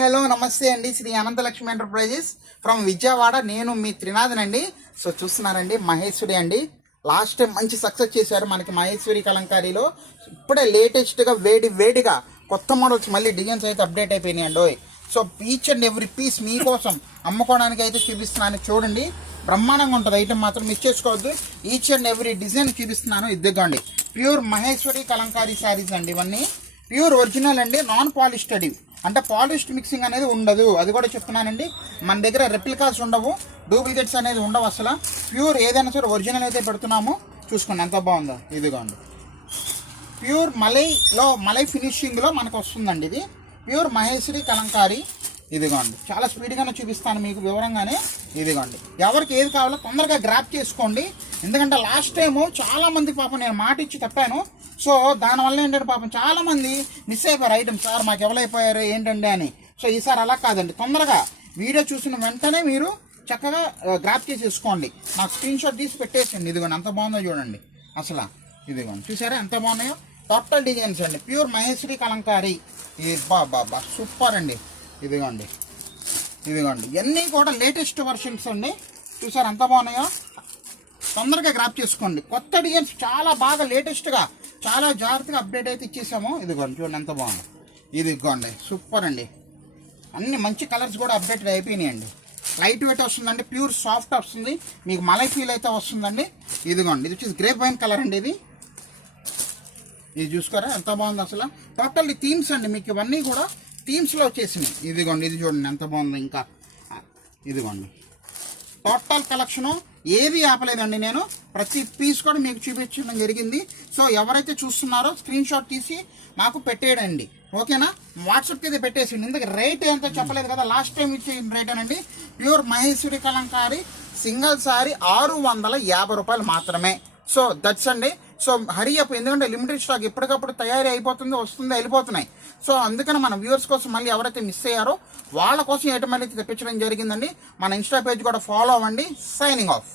Hello నమస్తే అండి. Sri Ananthalakshmi enterprises from Vijayawada. నేను మీ త్రినాథన్ అండి. సో చూస్తున్నారండి మహేశ్వరి అండి. లాస్ట్ టైం మంచి సక్సెస్ చేశారు మనకి మహేశ్వరి కలంకారీలో. ఇప్పుడే లేటెస్ట్గా వేడిగా కొత్త మోడల్స్ మళ్ళీ డిజైన్స్ అయితే అప్డేట్ అయిపోయినాయి అండి. So each and every piece మీకోసం అమ్ముకోవడానికి అయితే చూపిస్తున్నాను. చూడండి, బ్రహ్మాండంగా ఉంటుంది. ఐటమ్ మాత్రం మిస్ చేసుకోవద్దు. ఈచ్ అండ్ ఎవ్రీ డిజైన్ చూపిస్తున్నాను. ఇదిగోండి, ప్యూర్ మహేశ్వరి కలంకారీ శారీస్ అండి. ఇవన్నీ ప్యూర్ ఒరిజినల్ అండి, నాన్ పాలిస్టెడ్. అంటే పాలిస్ట్ మిక్సింగ్ అనేది ఉండదు, అది కూడా చెప్తున్నానండి. మన దగ్గర రెప్లికాస్ ఉండవు, డూప్లికేట్స్ అనేది ఉండవు అసలు. ప్యూర్ ఏదైనా సరే ఒరిజినల్ అయితే పెడుతున్నాము. చూసుకోండి ఎంత బాగుందో. ఇదిగోండి, ప్యూర్ మలై ఫినిషింగ్లో మనకు వస్తుందండి. ఇది ప్యూర్ మహేశ్వరి కలంకారీ. ఇదిగోండి, చాలా స్పీడ్గానే చూపిస్తాను మీకు వివరంగానే. ఇదిగోండి, ఎవరికి ఏది కావాలో తొందరగా గ్రాప్ చేసుకోండి. ఎందుకంటే లాస్ట్ టైము చాలామంది పాపం నేను మాట ఇచ్చి తప్పాను. సో దానివల్ల ఏంటంటే పాపం చాలామంది మిస్ అయిపోయారు ఐటమ్స్. సార్ మాకు ఎవరైపోయారు ఏంటండి అని. సో ఈసారి అలా కాదండి, తొందరగా వీడియో చూసిన వెంటనే మీరు చక్కగా గ్రాప్ చేసేసుకోండి. నాకు స్క్రీన్ షాట్ తీసి పెట్టేసండి. ఇదిగోండి ఎంత బాగుందో చూడండి అసలు. ఇదిగోండి చూసారా ఎంత బాగున్నాయో. టోటల్ డిజైన్స్ అండి, ప్యూర్ మహేశ్వరి కలంకారీ. ఇది బాబా సూపర్ అండి. ఇదిగోండి ఇవన్నీ కూడా లేటెస్ట్ వర్షన్స్ అండి. చూసారు ఎంత బాగున్నాయో. తొందరగా గ్రాప్ చేసుకోండి. కొత్త డిజైన్స్ చాలా బాగా లేటెస్ట్గా చాలా జాగ్రత్తగా అప్డేట్ అయితే ఇచ్చేసాము. ఇదిగోండి చూడండి ఎంత బాగుంది. ఇదిగోండి సూపర్ అండి. అన్ని మంచి కలర్స్ కూడా అప్డేటెడ్ అయిపోయినాయండి. లైట్ వెయిట్ వస్తుందండి, ప్యూర్ సాఫ్ట్ వస్తుంది, మీకు మలై ఫీల్ అయితే వస్తుందండి. ఇదిగోండి, ఇది వచ్చేసి గ్రేప్ వైన్ కలర్ అండి. ఇది చూసుకోరా ఎంత బాగుంది అసలు. టోటల్ థీమ్స్ అండి, మీకు ఇవన్నీ కూడా థీమ్స్లో వచ్చేసినాయి. ఇదిగోండి, ఇది చూడండి ఎంత బాగుంది. ఇంకా ఇదిగోండి టోటల్ కలెక్షను ఏది ఆపలేదండి. నేను ప్రతి పీస్ కూడా మీకు చూపించడం జరిగింది. సో ఎవరైతే చూస్తున్నారో స్క్రీన్ షాట్ తీసి నాకు పెట్టేయండి, ఓకేనా. వాట్సాప్కి అయితే పెట్టేసిండి. ఇందుకు రేట్ ఎంతో చెప్పలేదు కదా, లాస్ట్ టైం ఇచ్చే రేట్ అనండి. Pure Maheshwari Kalamkari single sorry 650 రూపాయలు మాత్రమే. సో దట్స్ అండి. సో హరి అప్, ఎందుకంటే లిమిటెడ్ స్టాక్ ఎప్పటికప్పుడు తయారీ అయిపోతుంది, వస్తుంది, వెళ్ళిపోతున్నాయి. సో అందుకని మన వ్యూవర్స్ కోసం మళ్ళీ ఎవరైతే మిస్ అయ్యారో వాళ్ళ కోసం ఐటమ్ అయితే తెప్పించడం జరిగిందండి. మన ఇన్స్టా పేజ్ కూడా ఫాలో అవ్వండి. Signing off.